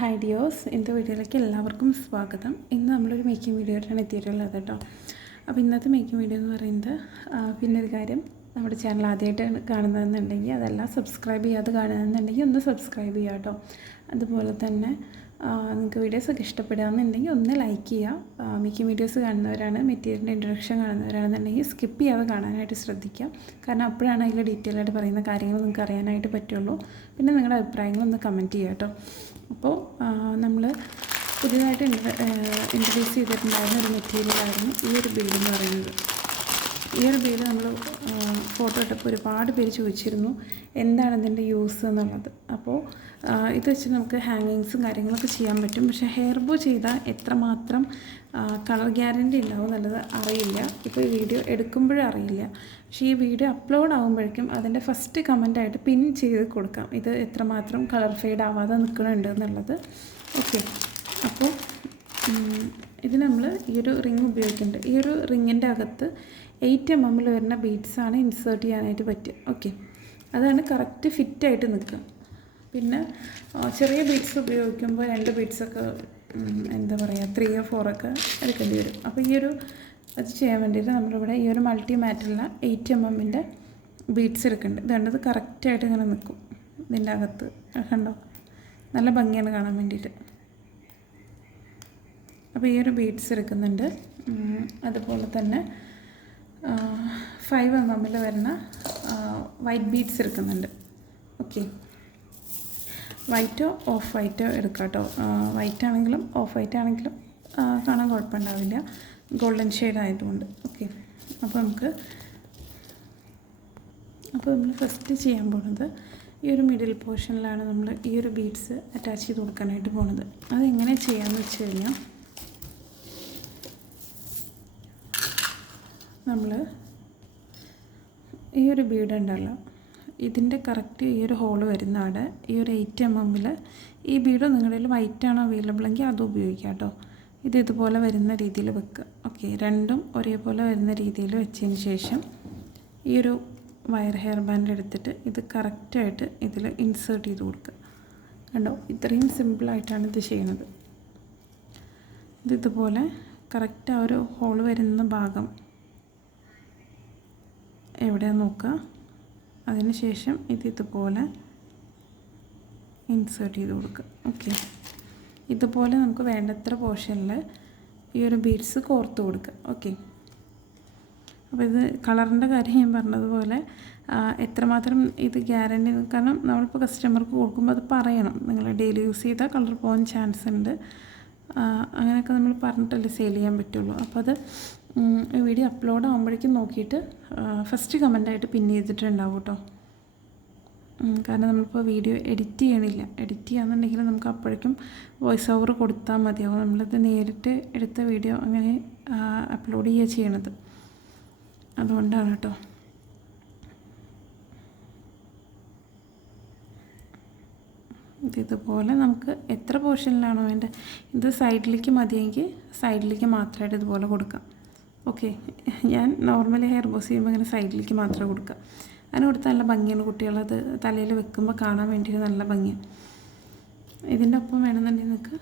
Hi ഡിയോസ്, ഇന്നത്തെ വീഡിയോയിലേക്ക് എല്ലാവർക്കും സ്വാഗതം. ഇന്ന് നമ്മളൊരു മേക്കിംഗ് വീഡിയോ ആയിട്ടാണ് എത്തിയിട്ടുള്ളത് കേട്ടോ. അപ്പോൾ ഇന്നത്തെ മേക്കിംഗ് വീഡിയോ എന്ന് പറയുന്നത് പിന്നെ ഒരു കാര്യം, നമ്മുടെ ചാനൽ ആദ്യമായിട്ട് കാണുന്നതെന്നുണ്ടെങ്കിൽ അതെല്ലാം സബ്സ്ക്രൈബ് ചെയ്യാതെ കാണുന്നതെന്നുണ്ടെങ്കിൽ ഒന്ന് സബ്സ്ക്രൈബ് ചെയ്യുക കേട്ടോ. അതുപോലെ തന്നെ നിങ്ങൾക്ക് വീഡിയോസൊക്കെ ഇഷ്ടപ്പെടുകയെന്നുണ്ടെങ്കിൽ ഒന്ന് ലൈക്ക് ചെയ്യുക. മേക്കിംഗ് വീഡിയോസ് കാണുന്നവരാണ്, മെറ്റീരിയലിൻ്റെ ഇൻട്രൊഡക്ഷൻ കാണുന്നവരാണെന്നുണ്ടെങ്കിൽ സ്കിപ്പ് ചെയ്യാതെ കാണാനായിട്ട് ശ്രദ്ധിക്കുക. കാരണം അപ്പോഴാണ് അതിൽ ഡീറ്റെയിൽ ആയിട്ട് പറയുന്ന കാര്യങ്ങൾ നിങ്ങൾക്ക് അറിയാനായിട്ട് പറ്റുള്ളൂ. പിന്നെ നിങ്ങളുടെ അഭിപ്രായങ്ങളൊന്ന് കമൻറ്റ് ചെയ്യുക കേട്ടോ. അപ്പോൾ നമ്മൾ പുതിയതായിട്ട് ഇൻട്രൊഡ്യൂസ് ചെയ്തിട്ടുണ്ടായിരുന്ന ഒരു മെറ്റീരിയലായിരുന്നു ഈ ഒരു ബീഡ് എന്ന് പറയുന്നത്. ഈ ഒരു ബീഡ് നമ്മൾ ഫോട്ടോ ഇട്ടപ്പോൾ ഒരുപാട് പേര് ചോദിച്ചിരുന്നു എന്താണ് ഇതിൻ്റെ യൂസ് എന്നുള്ളത്. അപ്പോൾ ഇത് വെച്ച് നമുക്ക് ഹാങ്ങിങ്സും കാര്യങ്ങളൊക്കെ ചെയ്യാൻ പറ്റും. പക്ഷേ ഹെയർ ബോ ചെയ്താൽ എത്രമാത്രം കളർ ഗ്യാരൻറ്റി ഉണ്ടാവും എന്നുള്ളത് അറിയില്ല. ഇപ്പോൾ ഈ വീഡിയോ എടുക്കുമ്പോഴും അറിയില്ല. പക്ഷേ ഈ വീഡിയോ അപ്ലോഡ് ആകുമ്പോഴേക്കും അതിൻ്റെ ഫസ്റ്റ് കമൻറ്റായിട്ട് പിൻ ചെയ്ത് കൊടുക്കാം ഇത് എത്രമാത്രം കളർ ഫെയ്ഡ് ആവാതെ നിൽക്കുന്നുണ്ട് എന്നുള്ളത്. ഓക്കെ, അപ്പോൾ ഇത് നമ്മൾ ഈ ഒരു റിങ് ഉപയോഗിക്കുന്നുണ്ട്. ഈ ഒരു റിങ്ങിൻ്റെ അകത്ത് 8 mm വരുന്ന ബീഡ്സാണ് ഇൻസേർട്ട് ചെയ്യാനായിട്ട് പറ്റുക. ഓക്കെ, അതാണ് കറക്റ്റ് ഫിറ്റായിട്ട് നിൽക്കുക. പിന്നെ ചെറിയ ബീഡ്സ് ഉപയോഗിക്കുമ്പോൾ 2 ബീഡ്സൊക്കെ എന്താ പറയുക 3 or 4 ഒക്കെ എടുക്കേണ്ടി വരും. അപ്പോൾ ഈ ഒരു അത് ചെയ്യാൻ വേണ്ടിയിട്ട് നമ്മളിവിടെ ഈ ഒരു മൾട്ടി മാറ്റുള്ള 8 mm ബീഡ്സ് എടുക്കുന്നുണ്ട്. ഇതുണ്ടത് കറക്റ്റായിട്ട് ഇങ്ങനെ നിൽക്കും ഇതിൻ്റെ അകത്ത്. കണ്ടോ, നല്ല ഭംഗിയാണ് കാണാൻ വേണ്ടിയിട്ട്. അപ്പോൾ ഈ ഒരു ബീഡ്സ് എടുക്കുന്നുണ്ട്. അതുപോലെ തന്നെ 5 mm വരുന്ന വൈറ്റ് ബീഡ്സ് എടുക്കുന്നുണ്ട്. ഓക്കെ, വൈറ്റോ ഓഫ് വൈറ്റോ എടുക്കാം കേട്ടോ. വൈറ്റ് ആണെങ്കിലും ഓഫ് വൈറ്റ് ആണെങ്കിലും കാണാൻ കുഴപ്പമുണ്ടാവില്ല, ഗോൾഡൻ ഷെയ്ഡ് ആയതുകൊണ്ട്. ഓക്കെ, അപ്പോൾ നമ്മൾ ഫസ്റ്റ് ചെയ്യാൻ പോകുന്നത് ഈ ഒരു മിഡിൽ പോർഷനിലാണ് നമ്മൾ ഈ ഒരു ബീഡ്സ് അറ്റാച്ച് ചെയ്ത് കൊടുക്കാനായിട്ട് പോകുന്നത്. അതെങ്ങനെ ചെയ്യാമെന്ന് വെച്ച് കഴിഞ്ഞാൽ, നമ്മൾ ഈ ഒരു ബീഡ് ഉണ്ടല്ലോ, ഇതിൻ്റെ കറക്റ്റ് ഈ ഒരു ഹോള് വരുന്ന അവിടെ ഈ ഒരു 8 mm ഈ ബീഡ് നിങ്ങളുടെ കയ്യിൽ വൈറ്റാണ് അവൈലബിൾ എങ്കിൽ അത് ഉപയോഗിക്കാം കേട്ടോ. ഇത് ഇതുപോലെ വരുന്ന രീതിയിൽ വെക്കുക. ഓക്കെ, രണ്ടും ഒരേപോലെ വരുന്ന രീതിയിൽ വെച്ചതിന് ശേഷം ഈ ഒരു വയർ ഹെയർ ബാൻഡ് എടുത്തിട്ട് ഇത് കറക്റ്റായിട്ട് ഇതിൽ ഇൻസേർട്ട് ചെയ്ത് കൊടുക്കുക. കണ്ടോ, ഇത്രയും സിമ്പിളായിട്ടാണ് ഇത് ചെയ്യുന്നത്. ഇതുപോലെ കറക്റ്റ് ആ ഒരു ഹോള് വരുന്ന ഭാഗം എവിടെയാണെന്ന് നോക്കുക. അതിനുശേഷം ഇതുപോലെ ഇൻസേർട്ട് ചെയ്ത് കൊടുക്കുക. ഓക്കെ, ഇതുപോലെ നമുക്ക് വേണ്ടത്ര പോർഷനിൽ ഈ ഒരു ബീഡ്സ് കോർത്ത് കൊടുക്കുക. ഓക്കെ, അപ്പോൾ ഇത് കളറിൻ്റെ കാര്യം ഞാൻ പറഞ്ഞതുപോലെ എത്രമാത്രം ഇത് ഗ്യാരണ്ടി, കാരണം നമ്മളിപ്പോൾ കസ്റ്റമർക്ക് കൊടുക്കുമ്പോൾ അത് പറയണം, നിങ്ങൾ ഡെയിലി യൂസ് ചെയ്താൽ കളർ പോകാൻ ചാൻസ് ഉണ്ട്, അങ്ങനെയൊക്കെ നമ്മൾ പറഞ്ഞിട്ടല്ലേ സെയിൽ ചെയ്യാൻ പറ്റുള്ളൂ. അപ്പോൾ അത് വീഡിയോ അപ്ലോഡ് ആകുമ്പോഴേക്കും നോക്കിയിട്ട് ഫസ്റ്റ് കമൻറ്റായിട്ട് പിൻ ചെയ്തിട്ടുണ്ടാവും കേട്ടോ. കാരണം നമ്മളിപ്പോൾ വീഡിയോ എഡിറ്റ് ചെയ്യണില്ല. എഡിറ്റ് ചെയ്യാന്നുണ്ടെങ്കിൽ നമുക്ക് അപ്പോഴേക്കും വോയിസ് ഓവർ കൊടുത്താൽ മതിയാവും. നമ്മളിത് നേരിട്ട് എടുത്ത വീഡിയോ അങ്ങനെ അപ്ലോഡ് ചെയ്യുക ചെയ്യണത്, അതുകൊണ്ടാണ് കേട്ടോ. ഇതുപോലെ നമുക്ക് എത്ര പോർഷനിലാണോ വേണ്ടത്, ഇത് സൈഡിലേക്ക് മതിയെങ്കിൽ സൈഡിലേക്ക് മാത്രമായിട്ട് ഇതുപോലെ കൊടുക്കാം. ഓക്കെ, ഞാൻ നോർമലി ഹെയർ ബോസ് ചെയ്യുമ്പോൾ ഇങ്ങനെ സൈഡിലേക്ക് മാത്രമേ കൊടുക്കുക. അതിന് കൊടുത്താൽ നല്ല ഭംഗിയാണ്, കുട്ടികളത് തലയിൽ വെക്കുമ്പോൾ കാണാൻ വേണ്ടിയിട്ട് നല്ല ഭംഗിയാണ്. ഇതിൻ്റെ ഒപ്പം വേണമെന്നുണ്ടെങ്കിൽ നിങ്ങൾക്ക്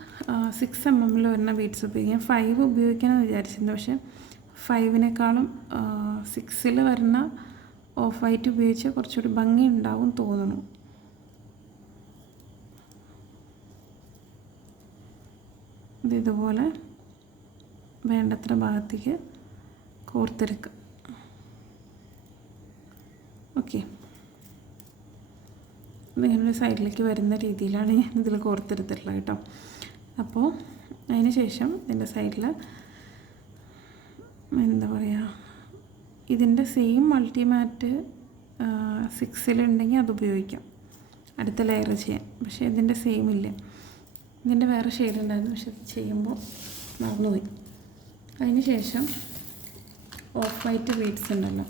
6 mm വരുന്ന ബീഡ്സ് ഉപയോഗിക്കാം. 5 ഉപയോഗിക്കാമെന്ന് വിചാരിച്ചിരുന്നു, പക്ഷേ 5-നേക്കാളും 6 വരുന്ന ഓഫ് വൈറ്റ് ഉപയോഗിച്ച് കുറച്ചുകൂടി ഭംഗി ഉണ്ടാവും തോന്നുന്നു. ഇതുപോലെ വേണ്ടത്ര ഭാഗത്തേക്ക് കോർത്തെടുക്കുക. ഓക്കെ, ഇതിങ്ങനെ സൈഡിലേക്ക് വരുന്ന രീതിയിലാണ് ഞാൻ ഇതിൽ കോർത്തെടുത്തിട്ടുള്ളത് കേട്ടോ. അപ്പോൾ അതിന് ശേഷം ഇതിൻ്റെ സൈഡിൽ എന്താ പറയുക, ഇതിൻ്റെ സെയിം മൾട്ടിമാറ്റ് 6 ഉണ്ടെങ്കിൽ അത് ഉപയോഗിക്കാം അടുത്ത ലെയർ ചെയ്യാൻ. പക്ഷേ ഇതിൻ്റെ സെയിം ഇല്ല, ഇതിൻ്റെ വേറെ ഷെയ്ഡ് ഉണ്ടായിരുന്നു, പക്ഷെ അത് ചെയ്യുമ്പോൾ മറന്നുപോയി. അതിന് ശേഷം ഓഫ് വൈറ്റ് ബീഡ്സ് ഉണ്ടല്ലോ,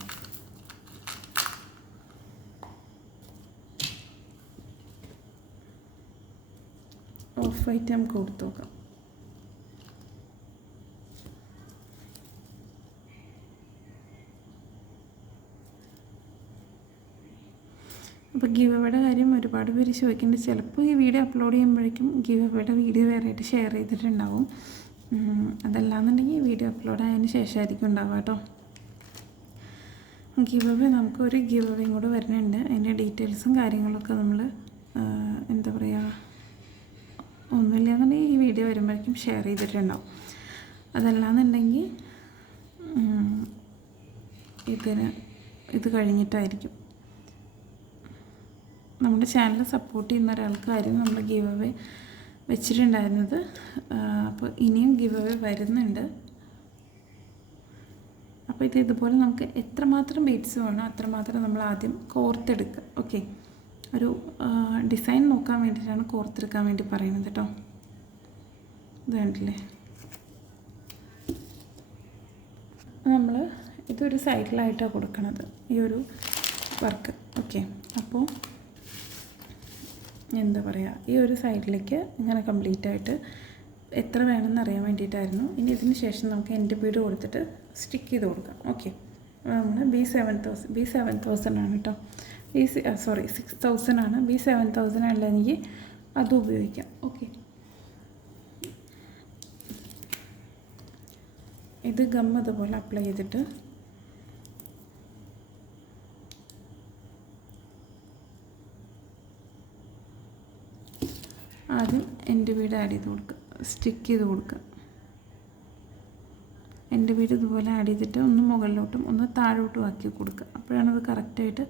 ഓഫ് വൈറ്റ് നമുക്ക് കൊടുത്തു നോക്കാം. അപ്പോൾ ഗീവ് അവേയുടെ കാര്യം ഒരുപാട് പേര് ചോദിക്കുന്നുണ്ട്. ചിലപ്പോൾ ഈ വീഡിയോ അപ്ലോഡ് ചെയ്യുമ്പോഴേക്കും ഗീവ് അവേയുടെ വീഡിയോ വേറെയായിട്ട് ഷെയർ ചെയ്തിട്ടുണ്ടാവും. അതല്ലാന്നുണ്ടെങ്കിൽ വീഡിയോ അപ്ലോഡ് ആയതിന് ശേഷമായിരിക്കും ഉണ്ടാവുക കേട്ടോ. ഗീവ് അവേ നമുക്കൊരു ഗീവ് അവേയും കൂടെ വരുന്നുണ്ട്. അതിൻ്റെ ഡീറ്റെയിൽസും കാര്യങ്ങളൊക്കെ നമ്മൾ എന്താ പറയുക, ഒന്നുമില്ലാന്നുണ്ടെങ്കിൽ ഈ വീഡിയോ വരുമ്പോഴേക്കും ഷെയർ ചെയ്തിട്ടുണ്ടാവും. അതല്ലാന്നുണ്ടെങ്കിൽ ഇത് കഴിഞ്ഞിട്ടായിരിക്കും. നമ്മുടെ ചാനൽ സപ്പോർട്ട് ചെയ്യുന്ന ഒരാൾക്കായിരുന്നു നമ്മൾ ഗീവ് അവേ വെച്ചിട്ടുണ്ടായിരുന്നത്. അപ്പോൾ ഇനിയും ഗീവ് അവേ വരുന്നുണ്ട്. അപ്പോൾ ഇതുപോലെ നമുക്ക് എത്രമാത്രം ബീഡ്സ് വേണോ അത്രമാത്രം നമ്മൾ ആദ്യം കോർത്തെടുക്കുക. ഓക്കെ, ഒരു ഡിസൈൻ നോക്കാൻ വേണ്ടിയിട്ടാണ് കോർത്തെടുക്കാൻ വേണ്ടി പറയുന്നത് കേട്ടോ. ഇത് കണ്ടില്ലേ, നമ്മൾ ഇതൊരു സൈഡിലായിട്ടാണ് കൊടുക്കണത് ഈ ഒരു വർക്ക്. ഓക്കെ, അപ്പോൾ എന്താ പറയുക, ഈ ഒരു സൈഡിലേക്ക് ഇങ്ങനെ കംപ്ലീറ്റ് ആയിട്ട് എത്ര വേണമെന്ന് അറിയാൻ വേണ്ടിയിട്ടായിരുന്നു. ഇനി ഇതിന് ശേഷം നമുക്ക് എൻ്റെ ബീഡ് കൊടുത്തിട്ട് സ്റ്റിക്ക് ചെയ്ത് കൊടുക്കാം. ഓക്കെ, നമ്മൾ B7000 ആണ് കേട്ടോ. 6000 ആണ്. B7000 ആണല്ലോ, എനിക്ക് അത് ഉപയോഗിക്കാം. ഓക്കെ, ഇത് ഗം അതുപോലെ അപ്ലൈ ചെയ്തിട്ട് ആദ്യം എൻ്റെ ബീഡ് ആഡ് ചെയ്ത് കൊടുക്കുക, സ്റ്റിക്ക് ചെയ്ത് കൊടുക്കുക. എൻ്റെ ബീഡ് ഇതുപോലെ ആഡ് ചെയ്തിട്ട് ഒന്ന് മുകളിലോട്ടും ഒന്ന് താഴോട്ടും ആക്കി കൊടുക്കുക. അപ്പോഴാണ് അത് കറക്റ്റായിട്ട്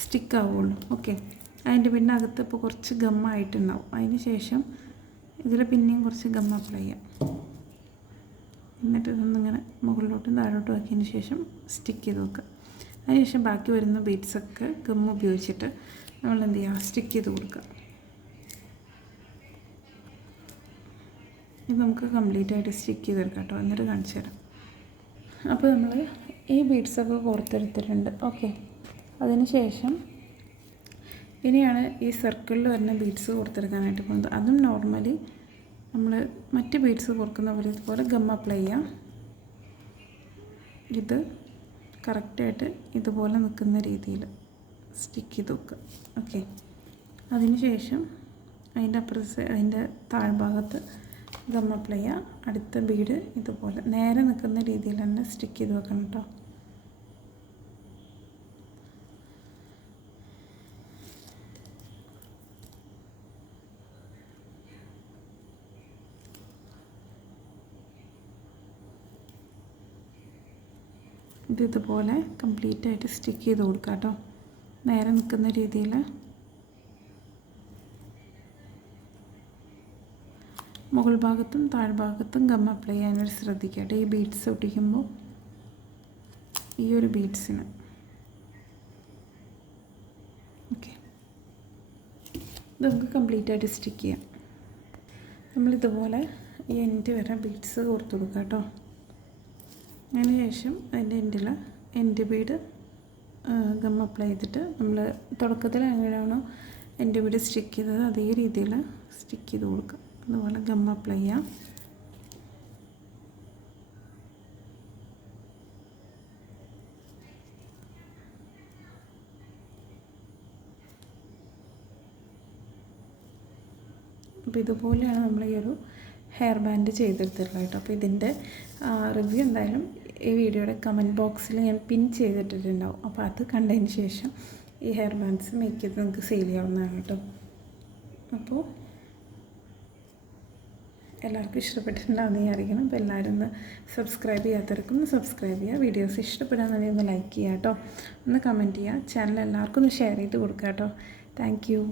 സ്റ്റിക്ക് ആവുള്ളൂ. ഓക്കെ, അതിൻ്റെ പിന്നെ അകത്ത് ഇപ്പോൾ കുറച്ച് ഗമ്മായിട്ടുണ്ടാവും. അതിന് ശേഷം ഇതിൽ പിന്നെയും കുറച്ച് ഗം അപ്ലൈ ചെയ്യാം. എന്നിട്ട് ഇതൊന്നിങ്ങനെ മുകളിലോട്ടും താഴോട്ടും ആക്കിയതിന് ശേഷം സ്റ്റിക്ക് ചെയ്ത് വെക്കുക. അതിനുശേഷം ബാക്കി വരുന്ന ബീഡ്സൊക്കെ ഗം ഉപയോഗിച്ചിട്ട് നമ്മൾ എന്ത് ചെയ്യുക, സ്റ്റിക്ക് ചെയ്ത് കൊടുക്കുക. ഇത് നമുക്ക് കംപ്ലീറ്റ് ആയിട്ട് സ്റ്റിക്ക് ചെയ്തെടുക്കാം കേട്ടോ. എന്നിട്ട് കാണിച്ചു തരാം. അപ്പോൾ നമ്മൾ ഈ ബീഡ്സൊക്കെ കോർത്തെടുത്തിട്ടുണ്ട്. ഓക്കെ, അതിന് ശേഷം ഇനിയാണ് ഈ സർക്കിളിൽ വരുന്ന ബീഡ്സ് കോർത്തെടുക്കാനായിട്ട് പോകുന്നത്. അതും നോർമലി നമ്മൾ മറ്റ് ബീഡ്സ് കോർക്കുന്ന പോലെ ഇതുപോലെ ഗം അപ്ലൈ ചെയ്യാം. ഇത് കറക്റ്റായിട്ട് ഇതുപോലെ നിൽക്കുന്ന രീതിയിൽ സ്റ്റിക്ക് ചെയ്ത് വെക്കുക. ഓക്കെ, അതിന് ശേഷം അതിൻ്റെ താഴ്ഭാഗത്ത് ഗം അപ്ലൈ ചെയ്യുക. അടുത്ത ബീഡ് ഇതുപോലെ നേരെ നിൽക്കുന്ന രീതിയിൽ തന്നെ സ്റ്റിക്ക് ചെയ്ത് വെക്കണം കേട്ടോ. ഇതുപോലെ കംപ്ലീറ്റ് ആയിട്ട് സ്റ്റിക്ക് ചെയ്ത് കൊടുക്കുക കേട്ടോ, നേരെ നിൽക്കുന്ന രീതിയിൽ. മുകൾ ഭാഗത്തും താഴ്ഭാഗത്തും ഗം അപ്ലൈ ചെയ്യാനൊരു ശ്രദ്ധിക്കട്ടെ. ഈ ബീഡ്സ് ഒട്ടിക്കുമ്പോൾ ഈ ഒരു ബീഡ്സിന് ഓക്കെ, ഇത് നമുക്ക് കംപ്ലീറ്റ് ആയിട്ട് സ്റ്റിക്ക് ചെയ്യാം. നമ്മളിതുപോലെ ഈ എൻഡ് വരെ ബീഡ്സ് കോർത്ത് കൊടുക്കുക കേട്ടോ. അതിന് ശേഷം അതിൻ്റെ എൻഡ് ബീഡ് ഗം അപ്ലൈ ചെയ്തിട്ട് നമ്മൾ തുടക്കത്തിൽ എങ്ങനെയാണോ എൻഡ് ബീഡ് സ്റ്റിക്ക് ചെയ്തത് അതേ രീതിയിൽ സ്റ്റിക്ക് ചെയ്ത് കൊടുക്കുക. അതുപോലെ ഗം അപ്ലൈ ചെയ്യാം. അപ്പോൾ ഇതുപോലെയാണ് നമ്മൾ ഈ ഒരു ഹെയർ ബാൻഡ് ചെയ്തെടുത്തിട്ടുള്ളത് കേട്ടോ. അപ്പോൾ ഇതിൻ്റെ റിവ്യൂ എന്തായാലും ഈ വീഡിയോയുടെ കമൻറ്റ് ബോക്സിൽ ഞാൻ പിൻ ചെയ്തിട്ടിട്ടുണ്ടാവും. അപ്പോൾ അത് കണ്ടതിന് ശേഷം ഈ ഹെയർ ബാൻഡ്സ് മേക്ക് ചെയ്ത് നമുക്ക് സെയിൽ ചെയ്യാവുന്നതാണ് കേട്ടോ. അപ്പോൾ എല്ലാവർക്കും ഇഷ്ടപ്പെട്ടിട്ടുണ്ടാവുമെന്ന് ഞാൻ അറിയിക്കണം. അപ്പോൾ എല്ലാവരും ഒന്ന് സബ്സ്ക്രൈബ് ചെയ്യാത്തവർക്കും ഒന്ന് സബ്സ്ക്രൈബ് ചെയ്യുക. വീഡിയോസ് ഇഷ്ടപ്പെടാമെന്നുണ്ടെങ്കിൽ ഒന്ന് ലൈക്ക് ചെയ്യുക കേട്ടോ, ഒന്ന് കമൻറ്റ് ചെയ്യുക. ചാനൽ എല്ലാവർക്കും ഒന്ന് ഷെയർ ചെയ്ത് കൊടുക്കുക കേട്ടോ. Thank you.